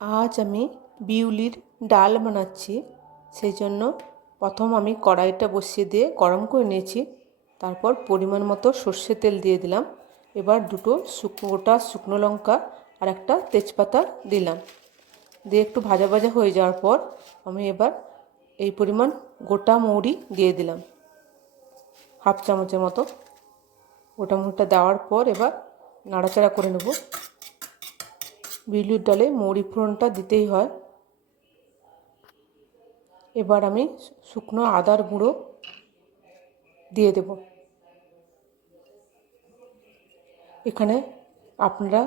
আজ আমি বিউলির ডাল বানাচ্ছি। সেই জন্য প্রথম আমি কড়াইটা বসিয়ে দিয়ে গরম করে নিয়েছি। তারপর পরিমাণ মতো সর্ষের তেল দিয়ে দিলাম। এবার দুটো গোটা শুকনো লঙ্কা আর একটা তেজপাতা দিলাম। দিয়ে একটু ভাজা ভাজা হয়ে যাওয়ার পর আমি এবার এই পরিমাণ গোটা মৌরি দিয়ে দিলাম, হাফ চামচের মতো। গোটা মৌরিটা দেওয়ার পর এবার নাড়াচাড়া করে নেব। বিউলির ডালে মৌরি ফোড়নটা দিতেই হয়। এবার আমি শুকনো আদার গুঁড়ো দিয়ে দেব। এখানে আপনারা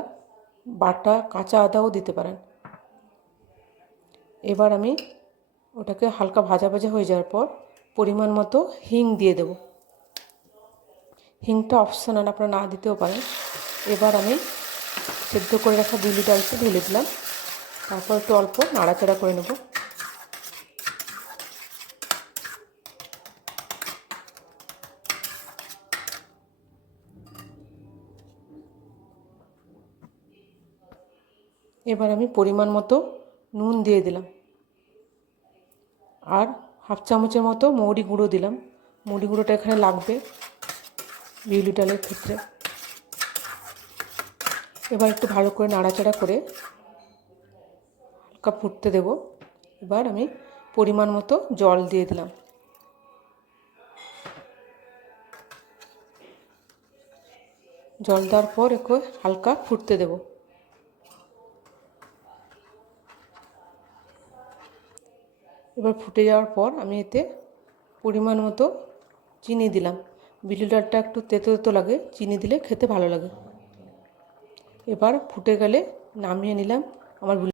বাটা কাঁচা আদাও দিতে পারেন। এবার আমি ওটাকে হালকা ভাজা ভাজা হয়ে যাওয়ার পর পরিমাণ মতো হিং দিয়ে দেব। হিংটা অপশনাল, আপনারা না দিতেও পারেন। এবার আমি সেদ্ধ করে রাখা বিউলি ডালটা ঢেলে দিলাম। তারপর একটু অল্প নাড়াচাড়া করে নেব। এবার আমি পরিমাণ মতো নুন দিয়ে দিলাম আর হাফ চামচের মতো মৌরি গুঁড়ো দিলাম। মৌরি গুঁড়োটা এখানে লাগবে বিউলি ডালের ক্ষেত্রে। এবার একটু ভালো করে নাড়াচাড়া করে হালকা ফুটতে দেব। এবার আমি পরিমাণ মতো জল দিয়ে দিলাম। জল দেওয়ার পর একে হালকা ফুটতে দেব। এবার ফুটে যাওয়ার পর আমি এতে পরিমাণ মতো চিনি দিলাম। বিউলি ডালটা একটু তেতো তেতো লাগে, চিনি দিলে খেতে ভালো লাগে। এবার ফুটে গেলে নামিয়ে নিলাম। আমার